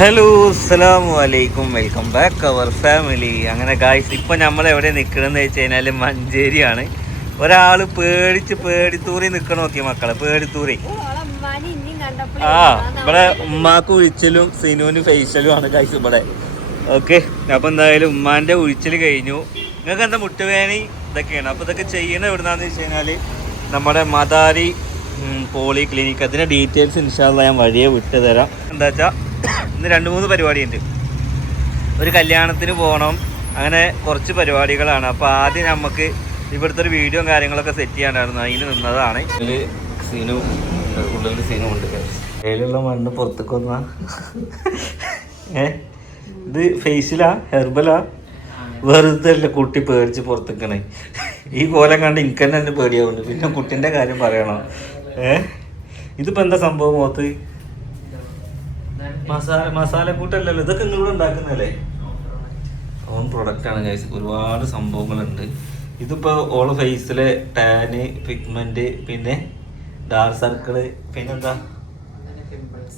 Hello അസ്സലാമു അലൈക്കും, welcome back അവർ family. അങ്ങനെ ഗായ്സ്, ഇപ്പം നമ്മൾ എവിടെ നിൽക്കണമെന്ന് വെച്ച് കഴിഞ്ഞാൽ മഞ്ചേരിയാണ്. ഒരാൾ പേടിത്തൂറി നിൽക്കണം. നോക്കി മക്കളെ, പേടിത്തൂറി. ഇവിടെ ഉമ്മാക്ക് ഉഴിച്ചലും സിനുവിന് ഫേഷ്യലും ആണ് ഗായ്സ് ഇവിടെ. ഓക്കെ, അപ്പം എന്തായാലും ഉമ്മാൻ്റെ ഉഴിച്ചൽ കഴിഞ്ഞു. നിങ്ങൾക്ക് എന്താ മുട്ടുവേദന ഇതൊക്കെയാണ്. അപ്പോൾ ഇതൊക്കെ ചെയ്യണത് എവിടുന്നാന്ന് വെച്ച് കഴിഞ്ഞാൽ നമ്മുടെ മദാരി പോളി ക്ലിനിക്ക്. അതിൻ്റെ ഡീറ്റെയിൽസ് ഇൻഷാ അല്ലാഹ് ഞാൻ വഴിയെ വിട്ടു തരാം. എന്താ വെച്ചാൽ ഇന്ന് 2-3 പരിപാടിയുണ്ട്. ഒരു കല്യാണത്തിന് പോകണം, അങ്ങനെ കുറച്ച് പരിപാടികളാണ്. അപ്പോൾ ആദ്യം നമുക്ക് ഇവിടുത്തെ ഒരു വീഡിയോ കാര്യങ്ങളൊക്കെ സെറ്റ് ചെയ്യാനായിരുന്നു, അതിന് നിന്നതാണ്. ഇതിൽ സീനു ഉള്ളിൽ സീനു ഉണ്ട്. കയ്യിലുള്ള മണ്ണ് പുറത്തേക്ക് വന്നാ ഇത് ഫേഷ്യലാ ഹെർബലാ വെറുതെ അല്ല കുട്ടി പേടിച്ച് പുറത്തേക്കണേ. ഈ കോലം കണ്ട് എനിക്ക് തന്നെ പേടിയാവുന്നുണ്ട്, പിന്നെ കുട്ടീൻ്റെ കാര്യം പറയണോ? ഇതിപ്പോൾ എന്താ സംഭവം? മുഖത്ത് മസാലക്കൂട്ടല്ലല്ലോ, ഇതൊക്കെ നിങ്ങളിവിടെ ഉണ്ടാക്കുന്നതല്ലേ? ഓൺ പ്രൊഡക്റ്റാണ് ഗൈസ്. ഒരുപാട് സംഭവങ്ങളുണ്ട്. ഇതിപ്പോൾ ഓള് ഫേസിലെ ടാന്, പിഗ്മെന്റ്, പിന്നെ ഡാർക്ക് സർക്കിള്, പിന്നെന്താ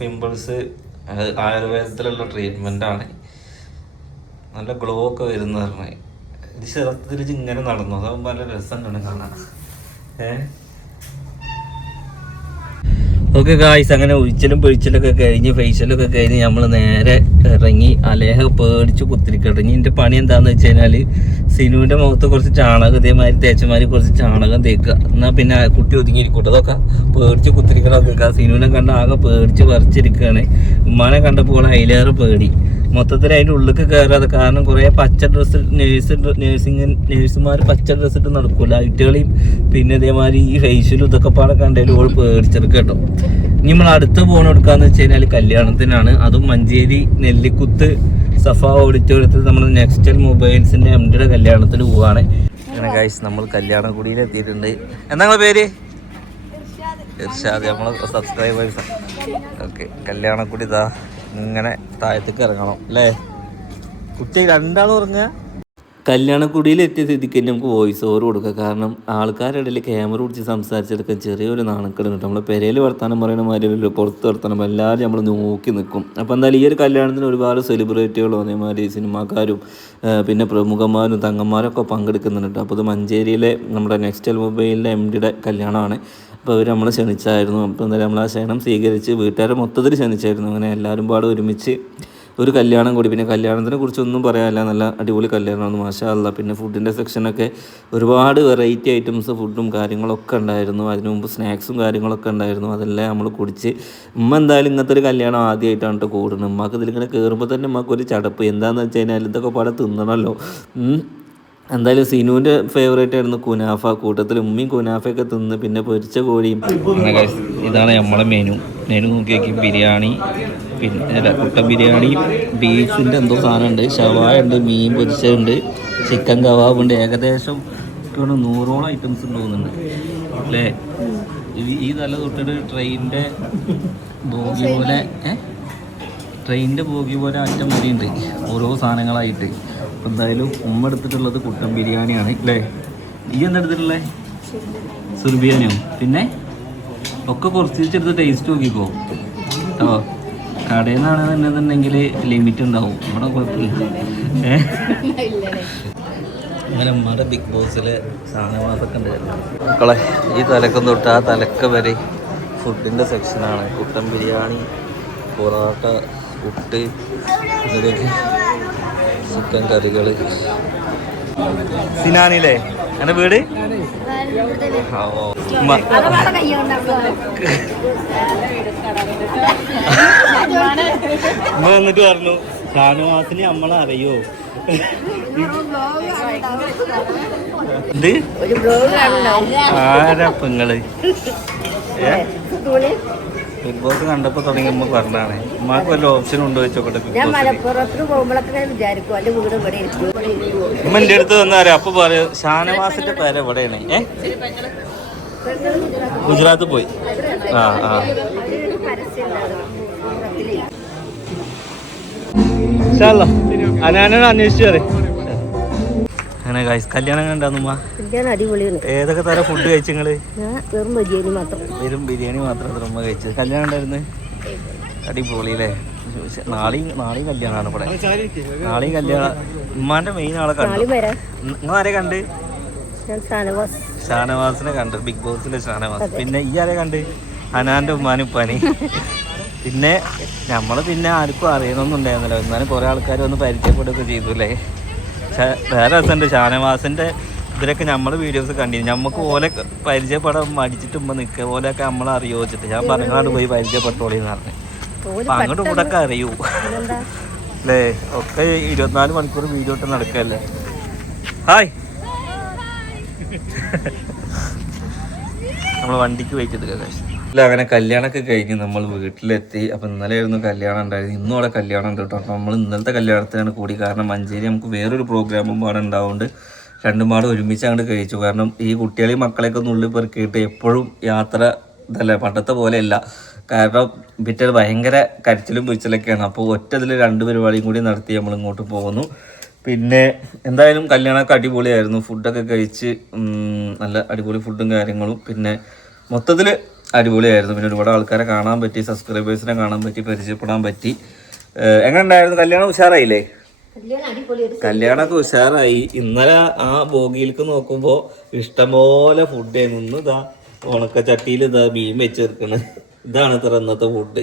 പിമ്പിൾസ്, ആയുർവേദത്തിലുള്ള ട്രീറ്റ്മെൻറ്റാണ്. നല്ല ഗ്ലോ ഒക്കെ വരുന്ന പറഞ്ഞാൽ ഇത് ചെറുപ്പത്തിൽ ഇങ്ങനെ നടന്നു. അതാകുമ്പോൾ നല്ല രസമുണ്ട് കാണാൻ. ഓക്കെ ഗായ്സ്, അങ്ങനെ ഒഴിച്ചലും പൊഴിച്ചലൊക്കെ കഴിഞ്ഞ് ഫേഷ്യലൊക്കെ കഴിഞ്ഞ് നമ്മൾ നേരെ ഇറങ്ങി. അലേഹ പേടിച്ച് കുത്തിരിക്കിറങ്ങി. എൻ്റെ പണി എന്താണെന്ന് വെച്ച് കഴിഞ്ഞാൽ സിനുവിൻ്റെ മുഖത്ത് കുറച്ച് ചാണകം, ഇതേമാതിരി തേച്ചമാതിരി കുറച്ച് ചാണകം തേക്കുക. എന്നാൽ പിന്നെ കുട്ടി ഒതുങ്ങിയിരിക്കൂട്ടോ. അതൊക്കെ പേടിച്ച് കുത്തിരിക്കണമൊക്കെ. സിനുവിനെ കണ്ട ആകെ പേടിച്ച് പറിച്ചിരിക്കുകയാണ്. ഉമ്മാനെ കണ്ടപ്പോൾ അതിലേറെ പേടി. മൊത്തത്തിൽ അതിൻ്റെ ഉള്ളിലേക്ക് കയറാതെ, കാരണം കുറേ പച്ച ഡ്രസ്സ് നേഴ്സുമാർ പച്ച ഡ്രസ്സ് ഇട്ട് നടക്കൂല കുട്ടികളെയും. പിന്നെ ഇതേമാതിരി ഈ ഫേഷ്യലും ഇതൊക്കെ പാടെ കണ്ടാലും ഓൾ പേടിച്ചെടുക്കുക കേട്ടോ. ഇനി നമ്മൾ അടുത്ത പോകണം എടുക്കാന്ന് വെച്ച് കഴിഞ്ഞാൽ കല്യാണത്തിനാണ്. അതും മഞ്ചേരി നെല്ലിക്കുത്ത് സഫ ഓഡിറ്റോറിയത്തിൽ നമ്മൾ നെക്സ്റ്റൽ മൊബൈൽസിൻ്റെ എംഡിയുടെ കല്യാണത്തിന് പോവുകയാണ്. അങ്ങനെ ഗൈസ്, നമ്മൾ കല്യാണക്കുടിയിൽ എത്തിയിട്ടുണ്ട്. എന്താ നിങ്ങളുടെ പേര്? ഇർഷാദ്, നമ്മളെ സബ്സ്ക്രൈബേഴ്സ്. ഓക്കെ, കല്യാണക്കുടി ഇതാ ഇങ്ങനെ താഴത്തേക്ക് ഇറങ്ങണം അല്ലേ? കുട്ടി രണ്ടാളും ഇറങ്ങുക. കല്യാണക്കുടിയിൽ എത്തിയ സ്ഥിതിക്ക് നമുക്ക് വോയിസ് ഓവർ കൊടുക്കുക. കാരണം ആൾക്കാരുടെ ഇടയിൽ ക്യാമറ പിടിച്ച് സംസാരിച്ചെടുക്കാൻ ചെറിയൊരു നാണക്കേട് കിട്ടും. നമ്മൾ പെരയിൽ വർത്താനം പറയുന്ന മാതിരി പുറത്ത് വർത്താനം എല്ലാവരും നമ്മൾ നോക്കി നിൽക്കും. അപ്പോൾ എന്തായാലും ഈ ഒരു കല്യാണത്തിന് ഒരുപാട് സെലിബ്രിറ്റികളും അതേമാതിരി സിനിമാക്കാരും പിന്നെ പ്രമുഖന്മാരും തങ്ങന്മാരൊക്കെ പങ്കെടുക്കുന്നുണ്ട്. അപ്പോൾ ഇത് മഞ്ചേരിയിലെ നമ്മുടെ നെക്സ്റ്റൽ മൊബൈലിൻ്റെ എംഡിയുടെ കല്യാണമാണ്. അപ്പോൾ അവർ നമ്മളെ ക്ഷണിച്ചായിരുന്നു. അപ്പോൾ എന്തായാലും നമ്മൾ ആ ക്ഷണം സ്വീകരിച്ച് വീട്ടുകാരെ മൊത്തത്തിൽ ക്ഷണിച്ചായിരുന്നു. അങ്ങനെ എല്ലാവരും പാടെ ഒരുമിച്ച് ഒരു കല്യാണം കൂടി. പിന്നെ കല്യാണത്തിനെ കുറിച്ചൊന്നും പറയാനില്ല, നല്ല അടിപൊളി കല്യാണമാണ് മാഷാ അല്ലാ. പിന്നെ ഫുഡിൻ്റെ സെക്ഷനൊക്കെ ഒരുപാട് വെറൈറ്റി ഐറ്റംസ് ഫുഡും കാര്യങ്ങളൊക്കെ ഉണ്ടായിരുന്നു. അതിനു മുമ്പ് സ്നാക്സും കാര്യങ്ങളൊക്കെ ഉണ്ടായിരുന്നു. അതെല്ലാം നമ്മൾ കുടിച്ച് ഉമ്മ എന്തായാലും ഇങ്ങനത്തെ ഒരു കല്യാണം ആദ്യമായിട്ടാണ് കേട്ടോ കൂടുന്നത്. ഉമ്മക്ക് ഇതിലിങ്ങനെ കയറുമ്പോൾ തന്നെ ഉമ്മക്കൊരു ചടപ്പ്. എന്താണെന്ന് വെച്ച് കഴിഞ്ഞാൽ ഇതൊക്കെ പാടെ തിന്നണമല്ലോ. എന്തായാലും സിനുവിൻ്റെ ഫേവറേറ്റ് ആയിരുന്നു കുനാഫ. കൂട്ടത്തിൽ ഉമ്മയും കുനാഫയൊക്കെ തിന്ന്, പിന്നെ പൊരിച്ച കോഴിയും. ഇതാണ് നമ്മളെ മെനു നോക്കി നോക്കി. ബിരിയാണി, പിന്നെ കുട്ടൻ ബിരിയാണി, ബീഫിൻ്റെ എന്തോ സാധനമുണ്ട്, ഷവായ ഉണ്ട്, മീൻ പൊരിച്ചതുണ്ട്, ചിക്കൻ കബാബുണ്ട്. ഏകദേശം 100ഓളം ഐറ്റംസ് ഉണ്ട് തോന്നുന്നുണ്ട് അല്ലേ? ഈ തല തൊട്ടിട്ട് ട്രെയിനിൻ്റെ ബോഗി പോലെ അറ്റം മുടിയുണ്ട് ഓരോ സാധനങ്ങളായിട്ട്. എന്തായാലും ഉമ്മ എടുത്തിട്ടുള്ളത് കുട്ടൻ ബിരിയാണിയാണ് അല്ലേ? ഈ എന്താ എടുത്തിട്ടുള്ളത്? സുർ ബിരിയാണിയോ? പിന്നെ ഒക്കെ കുറച്ച് വെച്ചെടുത്ത് ടേസ്റ്റ് നോക്കിക്കോ കേട്ടോ. കടയിൽ നിന്നാണെന്നുണ്ടെങ്കിൽ ലിമിറ്റ് ഉണ്ടാവും, ഇവിടെ കുഴപ്പമില്ല. അങ്ങനെ നമ്മുടെ ബിഗ് ബോസിലെ സാധനമാസൊക്കെ ഉണ്ടായിരുന്നു മക്കളെ. ഈ തലക്കം തൊട്ട് ആ തലക്ക വരെ ഫുഡിൻ്റെ സെക്ഷനാണ്. കുട്ടൻ ബിരിയാണി, പൊറോട്ട, പുട്ട്, ഇതൊക്കെ ചിക്കൻ കറികൾ. സിനാനില്ലേ എൻ്റെ വീട്? ഉമ്മ വന്നിട്ട് പറഞ്ഞു ഷാനവാസിനെ നമ്മളെ അറിയോ? ഇത് ആരാ പെങ്ങള്? ബിഗ് ബോസ് കണ്ടപ്പോൾ തുടങ്ങിയപ്പോൾ പറഞ്ഞാണ് ഉമ്മാക്ക് വല്ല ഓപ്ഷൻ ഉണ്ടോ വെച്ചോട്ടെ. ഉമ്മ എൻ്റെ അടുത്ത് വന്നാലേ അപ്പൊ പറയും ഷാനവാസിന്റെ പേര് എവിടെയാണ്? ഗുജറാത്ത് പോയി. അനാനോട് അന്വേഷിച്ചു പറയും. അങ്ങനെ ഗൈസ്, കല്യാണം കണ്ടാന്നുമ്മ? അടിപൊളിയാണ്. ഏതൊക്കെ തരം ഫുഡ് കഴിച്ചു നിങ്ങള്? വെറും ബിരിയാണി മാത്രം ഉമ്മ കഴിച്ചത്. കല്യാണം ഉണ്ടായിരുന്നു? അടിപൊളി അല്ലേ? നാളെയും കല്യാണമാണ് ഇവിടെ. നാളെയും കല്യാണം. ഉമ്മാന്റെ മെയിൻ ആളെ കണ്ടു. നിങ്ങൾ ആരെ കണ്ട്? ഷാനവാസിനെ കണ്ടു, ബിഗ് ബോസിലെ ഷാനവാസ്. പിന്നെ ഈ ആരെ കണ്ട്? ഹനാന്റെ ഉമ്മാനും ഉപ്പാനി. പിന്നെ നമ്മള് പിന്നെ ആർക്കും അറിയണമെന്നും ഉണ്ടായിരുന്നല്ലോ, എന്നാലും കുറെ ആൾക്കാർ ഒന്ന് പരിചയപ്പെടുകയൊക്കെ ചെയ്തു അല്ലേ. പക്ഷെ വേറെ രസമുണ്ട്, ഷാനവാസിന്റെ ഇതിലൊക്കെ നമ്മള് വീഡിയോസ് കണ്ടിരുന്നു. നമുക്ക് ഓലെ പരിചയപ്പെടാൻ മടിച്ചിട്ട് ഉമ്മ നിൽക്കുക, ഓലൊക്കെ നമ്മളെ അറിയോ വെച്ചിട്ട് ഞാൻ പറഞ്ഞാണ്ട് പോയി പരിചയപ്പെട്ടോളിന്ന് പറഞ്ഞു. അപ്പൊ അങ്ങോട്ടും ഇങ്ങോട്ടൊക്കെ അറിയൂ അല്ലേ. ഒക്കെ 24 മണിക്കൂർ വീഡിയോ ഇട്ട് നടക്കല്ലേ. ഹായ്. നമ്മൾ വണ്ടിക്ക് വെയിറ്റ് ഇല്ല. അങ്ങനെ കല്യാണമൊക്കെ കഴിഞ്ഞ് നമ്മൾ വീട്ടിലെത്തി. അപ്പം ഇന്നലെ ആയിരുന്നു കല്യാണം ഉണ്ടായിരുന്നു, ഇന്നും അവിടെ കല്യാണം ഉണ്ട് കേട്ടോ. അപ്പം നമ്മൾ ഇന്നലത്തെ കല്യാണത്തിനാണ് കൂടി, കാരണം മഞ്ചേരി നമുക്ക് വേറൊരു പ്രോഗ്രാമും പാടെ ഉണ്ടാവുകൊണ്ട് രണ്ടും പാടെ ഒരുമിച്ച് അങ്ങോട്ട് കഴിച്ചു. കാരണം ഈ കുട്ടികളെയും മക്കളെയൊക്കെ ഒന്ന് ഉള്ളിൽ പെറുക്കിയിട്ട് എപ്പോഴും യാത്ര ഇതല്ലേ, പണ്ടത്തെ പോലെയല്ല. കാരണം പിറ്റേ ഭയങ്കര കരച്ചിലും പൊരിച്ചിലൊക്കെയാണ്. അപ്പോൾ ഒറ്റതിൽ 2 പരിപാടിയും കൂടി നടത്തി നമ്മൾ ഇങ്ങോട്ട് പോകുന്നു. പിന്നെ എന്തായാലും കല്യാണമൊക്കെ അടിപൊളിയായിരുന്നു. ഫുഡൊക്കെ കഴിച്ച് നല്ല അടിപൊളി ഫുഡും കാര്യങ്ങളും പിന്നെ മൊത്തത്തിൽ അടിപൊളിയായിരുന്നു. പിന്നെ ഒരുപാട് ആൾക്കാരെ കാണാൻ പറ്റി, സബ്സ്ക്രൈബേഴ്സിനെ കാണാൻ പറ്റി, പരിചയപ്പെടാൻ പറ്റി. എങ്ങനെ ഉണ്ടായിരുന്നു കല്യാണം? ഉഷാറായില്ലേ? കല്യാണമൊക്കെ ഉഷാറായി. ഇന്നലെ ആ ബോഗിയിലേക്ക് നോക്കുമ്പോൾ ഇഷ്ടംപോലെ ഫുഡ് ആയിരുന്നു. ഇതാ ഉണക്ക ചട്ടിയിൽ ഇതാ മീൻ വെച്ചെടുക്കണ്. ഇതാണ് ഇത്ര ഇന്നത്തെ ഫുഡ്.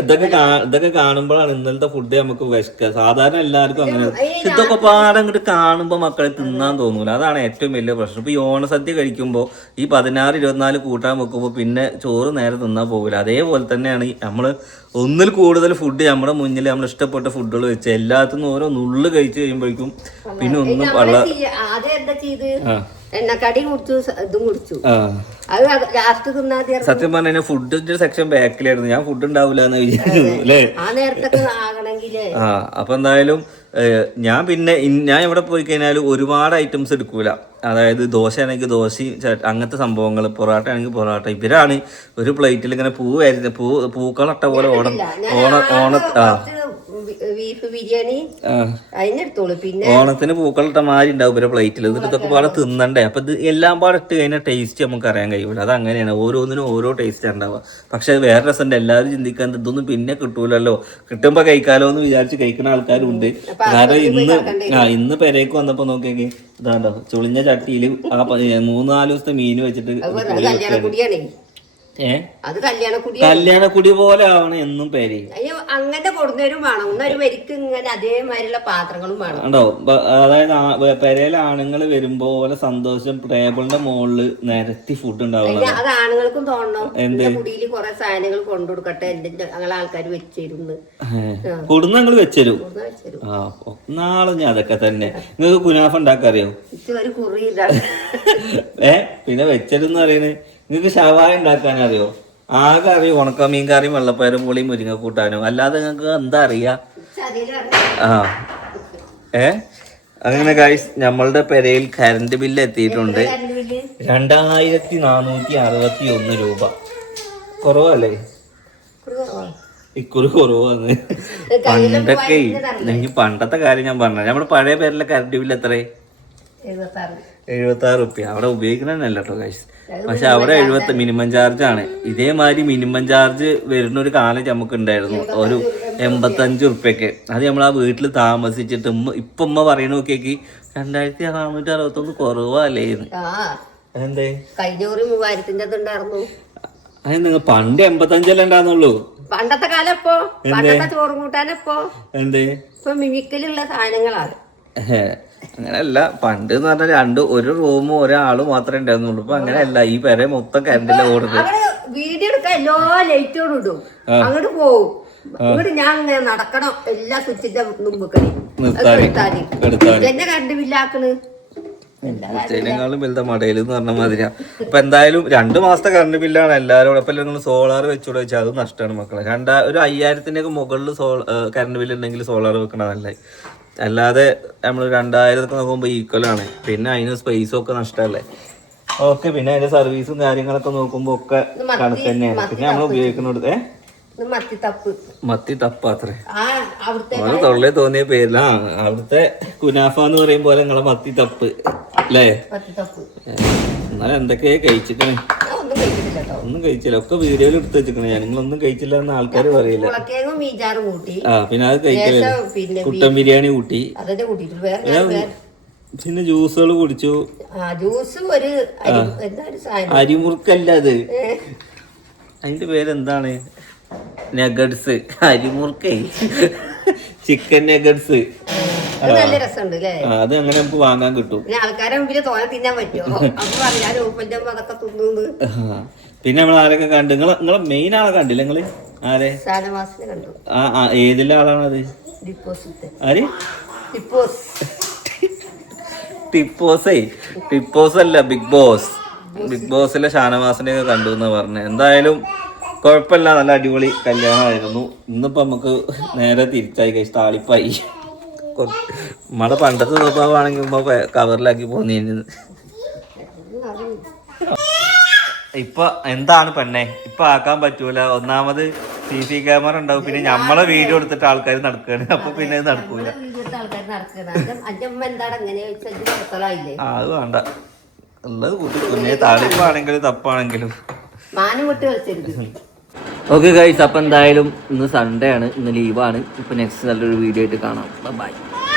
ഇതൊക്കെ കാണുമ്പോഴാണ് ഇന്നലത്തെ ഫുഡ് നമുക്ക് വിശക്കുക. സാധാരണ എല്ലാവർക്കും അങ്ങനെ. ഇതൊക്കെ പാടം ഇങ്ങോട്ട് കാണുമ്പോൾ മക്കളെ തിന്നാൻ തോന്നൂല. അതാണ് ഏറ്റവും വലിയ പ്രശ്നം. ഇപ്പൊ ഈ ഓണസദ്യ കഴിക്കുമ്പോൾ ഈ 16, 24 കൂട്ടാൻ വെക്കുമ്പോൾ പിന്നെ ചോറ് നേരെ തിന്നാൻ പോകില്ല. അതേപോലെ തന്നെയാണ് നമ്മള് ഒന്നിൽ കൂടുതൽ ഫുഡ് നമ്മുടെ മുന്നിൽ നമ്മൾ ഇഷ്ടപ്പെട്ട ഫുഡുകൾ വെച്ച് എല്ലാത്തിനും ഓരോ നുള്ളു കഴിച്ചു കഴിയുമ്പോഴേക്കും പിന്നെ ഒന്നും എണ്ണക്കടി കുടിച്ചു, ഇതും കുടിച്ചു. അത് ലാസ്റ്റ് തിന്നാതി. സത്യം പറഞ്ഞ ഫുഡിന്റെ സെക്ഷൻ ബാക്കിലായിരുന്നു. ഞാൻ ഫുഡ് ഉണ്ടാവില്ല എന്ന് വിചാരിച്ചു അല്ലേ, ആ നേരത്തൊക്കെ ആകണമെങ്കിലേ. അപ്പൊ എന്തായാലും ഞാൻ ഇവിടെ പോയി കഴിഞ്ഞാൽ ഒരുപാട് ഐറ്റംസ് എടുക്കൂല. അതായത് ദോശ ആണെങ്കിൽ ദോശയും അങ്ങനത്തെ സംഭവങ്ങൾ, പൊറോട്ട ആണെങ്കിൽ പൊറോട്ട. ഇവരാണ് ഒരു പ്ലേറ്റിൽ ഇങ്ങനെ പൂക്കളട്ട പോലെ ബീഫ് ബിരിയാണി അതിനെടുത്തോളൂ. പിന്നെ ഓണത്തിന് പൂക്കളിട്ട മാതിരി ഉണ്ടാവും ഇവരെ പ്ലേറ്റിൽ. എന്നിട്ട് ഇതൊക്കെ പാടെ തിന്നണ്ടേ. അപ്പൊ ഇത് എല്ലാം പാടെ ഇട്ട് കഴിഞ്ഞാൽ ടേസ്റ്റ് നമുക്ക് അറിയാൻ കഴിയൂല. അത് അങ്ങനെയാണ്, ഓരോന്നിനും ഓരോ ടേസ്റ്റ് ഉണ്ടാവുക. പക്ഷെ വേറെ രസമുണ്ട്, എല്ലാവരും ചിന്തിക്കാൻ ഇതൊന്നും പിന്നെ കിട്ടൂലല്ലോ, കിട്ടുമ്പോ കഴിക്കാലോ എന്ന് വിചാരിച്ച് കഴിക്കുന്ന ആൾക്കാരും ഉണ്ട്. കാരണം ഇന്ന് പെരേക്ക് വന്നപ്പോ നോക്കിയേക്ക് ഇതാണ്ടോ ചുളിഞ്ഞ ചട്ടിയില് ആ 3-4 ദിവസത്തെ മീൻ വെച്ചിട്ട് അത് കല്യാണക്കുടി പോലെ ആവണം എന്നും പേര്. അയ്യോ അങ്ങനെ കൊടുന്നവരും വേണം, ഒന്നൊരു വരിക്ക് ഇങ്ങനെ അതേമാതിരിയുള്ള പാത്രങ്ങളും വേണം ഉണ്ടോ. അതായത് പെരയിലെ ആണുങ്ങൾ വരുമ്പോ സന്തോഷം ടേബിളിന്റെ മുകളില് നിരത്തി ഫുഡ് ഉണ്ടാവും. അത് ആണുങ്ങൾക്കും തോന്നണം. എന്റെ കുടിയിൽ കുറെ സാധനങ്ങൾ കൊണ്ടുകൊടുക്കട്ടെ, ഞങ്ങളെ ആൾക്കാർ വെച്ചിരുന്നു കൊടുന്ന് ഞങ്ങൾ വെച്ചരും. നാളെ ഞാൻ അതൊക്കെ തന്നെ. നിങ്ങൾക്ക് കുനാഫ ഉണ്ടാക്കറിയോ? ഒരു കുറിയില്ല. പിന്നെ വെച്ചരെന്ന് പറയുന്നത് നിങ്ങൾക്ക് ഷവായ ഉണ്ടാക്കാൻ അറിയോ? ആകെ അറിയോ ഉണക്കമീൻ കറിയും വെള്ളപ്പയറും പുളിയും മുരിങ്ങ കൂട്ടാനും. അല്ലാതെ നിങ്ങൾക്ക് എന്താ അറിയാ? അങ്ങനെ ഗൈസ് നമ്മളുടെ പെരയിൽ കറണ്ട് ബില്ല് എത്തിയിട്ടുണ്ട്. 2461 രൂപ. കുറവല്ലേ? ഇക്കുറി കുറവാണ്. പണ്ടൊക്കെ എനിക്ക് പണ്ടത്തെ കാര്യം ഞാൻ പറഞ്ഞു. നമ്മുടെ പഴയ പേരിലെ കറണ്ട് ബില്ല് എത്രേ? 76 റുപ്യ. അവിടെ ഉപയോഗിക്കണല്ല കേട്ടോ ഗൈസ്. പക്ഷെ അവിടെ 70 മിനിമം ചാർജ് ആണ്. ഇതേമാതിരി മിനിമം ചാർജ് വരുന്ന ഒരു കാലം നമുക്ക് ഉണ്ടായിരുന്നു, ഒരു 85 റുപ്യൊക്കെ. അത് നമ്മൾ ആ വീട്ടിൽ താമസിച്ചിട്ട് ഇപ്പൊ ഉമ്മ പറയണ നോക്കിയേക്ക് 2461 കുറവല്ലേ? എന്തേ അത് നിങ്ങൾ പണ്ട് 85 ഉണ്ടായിരുന്നുള്ളൂ. പണ്ടത്തെ കാലം എപ്പോ? പണ്ടത്തെ ചോറും കൂട്ടാനെപ്പോ? എന്തേ ഇപ്പൊ മിമിക്കലുള്ള സാധനങ്ങളാണ്. അങ്ങനെയല്ല, പണ്ട് എന്ന് പറഞ്ഞാൽ ഒരു റൂമും ഒരാളും മാത്രമേ ഉണ്ടായിരുന്നുള്ളൂ. ഇപ്പൊ അങ്ങനെയല്ല, ഈ പെര മൊത്തം കറണ്ടിലെ ഓടുന്നത്. വീഡിയോ എടുക്കാൻ എല്ലാ ലൈറ്റോടും ഇടും, അങ്ങോട്ട് പോവും. ഇവിടെ ഞാൻ ഇങ്ങനെ നടക്കണം, എല്ലാ സ്വിച്ചിന്റെ മുമ്പ് എന്നെ കറണ്ട് ബില്ലാക്കണ്. ും വലുത മടയിൽ എന്ന് പറഞ്ഞ മാതിരിയാ. അപ്പൊ എന്തായാലും 2 മാസത്തെ കറണ്ട് ബില്ലാണ് എല്ലാവരും. അപ്പൊ നിങ്ങൾ സോളാർ വെച്ചൂടെ വെച്ചാൽ അത് നഷ്ടമാണ് മക്കളെ. ഒരു 5000-ന്റെ മുകളിൽ കറണ്ട് ബില്ല് ഉണ്ടെങ്കിൽ സോളാർ വെക്കണതല്ലേ. അല്ലാതെ നമ്മൾ 2000 നോക്കുമ്പോൾ ഈക്വലാണ്. പിന്നെ അതിന് സ്പേസും ഒക്കെ നഷ്ടമല്ലേ. ഓക്കെ, പിന്നെ അതിന്റെ സർവീസും കാര്യങ്ങളൊക്കെ നോക്കുമ്പോ ഒക്കെ കണക്ക് തന്നെയാണ്. പിന്നെ നമ്മൾ ഉപയോഗിക്കുന്നത് മത്തി തപ്പ് അത്രേ. ഓരോ തൊള്ളേ തോന്നിയ പേരില അവിടുത്തെ കുനാഫ എന്ന് പറയും പോലെ നിങ്ങളെ മത്തി തപ്പ് അല്ലേ. എന്നാലും എന്തൊക്കെയാ കഴിച്ചിട്ടാണ്. കഴിച്ചിട്ടില്ല കേട്ടോ. ഒന്നും കഴിച്ചില്ല, ഒക്കെ വീഡിയോയിൽ എടുത്ത് വെച്ചിരിക്കണേ. നിങ്ങളൊന്നും കഴിച്ചില്ല എന്ന് ആൾക്കാർ പറയില്ല. ഉളക്കിഴങ്ങും മീൻചാറും കൂട്ടി. പിന്നെ അത് കഴിക്കലില്ല. പിന്നെ കുട്ടൻ ബിരിയാണി കൂട്ടി. അതൊക്കെ കൂട്ടിട്ട് വേറെ പിന്നെ ജ്യൂസുകൾ കുടിച്ചു. ജ്യൂസ് ഒരു അരിമുറുക്കല്ല അത്, അതിന്റെ പേരെന്താണ്? നഗഡ്സ്. അരിമുറുക്കേ, ചിക്കൻ നഗഡ്സ്. നല്ല രസമുണ്ട് അല്ലേ? അത് അങ്ങനെ നമുക്ക് വാങ്ങാൻ കിട്ടും. പിന്നെ ആൾക്കാരെ മുമ്പിൽ തോനെ തിന്നാൻ പറ്റുമോ? അപ്പൊ പറയാൻ ഉപ്പൻ്റെ അതൊക്കെ തിന്നു. പിന്നെ നമ്മൾ ആരൊക്കെ കണ്ടു? നിങ്ങളെ മെയിൻ ആളെ കണ്ടില്ല നിങ്ങള്? ആരെ? ഷാനവാസിനെ കണ്ടു. ഏതിലെ ആളാണത്? ആര്? ടിപ്പോസ് അല്ല, ബിഗ് ബോസ്. ബിഗ് ബോസിലെ ഷാനവാസിനെയൊക്കെ കണ്ടു എന്ന് പറഞ്ഞു. എന്തായാലും കുഴപ്പമില്ല, നല്ല അടിപൊളി കല്യാണമായിരുന്നു. ഇന്നിപ്പോ നമുക്ക് നേരെ തിരിച്ചായി, കഴിച്ച് താളിപ്പായി. നമ്മുടെ പണ്ടത്തെ സ്വഭാവമാണെങ്കിൽ കവറിലാക്കി പോന്നിരുന്നത്. ഇപ്പൊ എന്താണ് പെണ്ണെ, ഇപ്പൊ ആക്കാൻ പറ്റൂല. ഒന്നാമത് CC ക്യാമറ ഉണ്ടാവും, പിന്നെ നമ്മളെ വീഡിയോ എടുത്തിട്ട് ആൾക്കാർ നടക്കുകയാണ്. അപ്പൊ പിന്നെ അത് നടക്കൂല. അത് വേണ്ട, ഉള്ളത് കൂട്ടി പിന്നെ താളിപ്പാണെങ്കിലും തപ്പാണെങ്കിലും. ഓക്കെ ഗൈസ്, അപ്പൊ എന്തായാലും ഇന്ന് സൺഡേ ആണ്, ഇന്ന് ലീവാണ്. ഇപ്പൊ നെക്സ്റ്റ് നല്ലൊരു വീഡിയോ ആയിട്ട് കാണാം. ബൈ.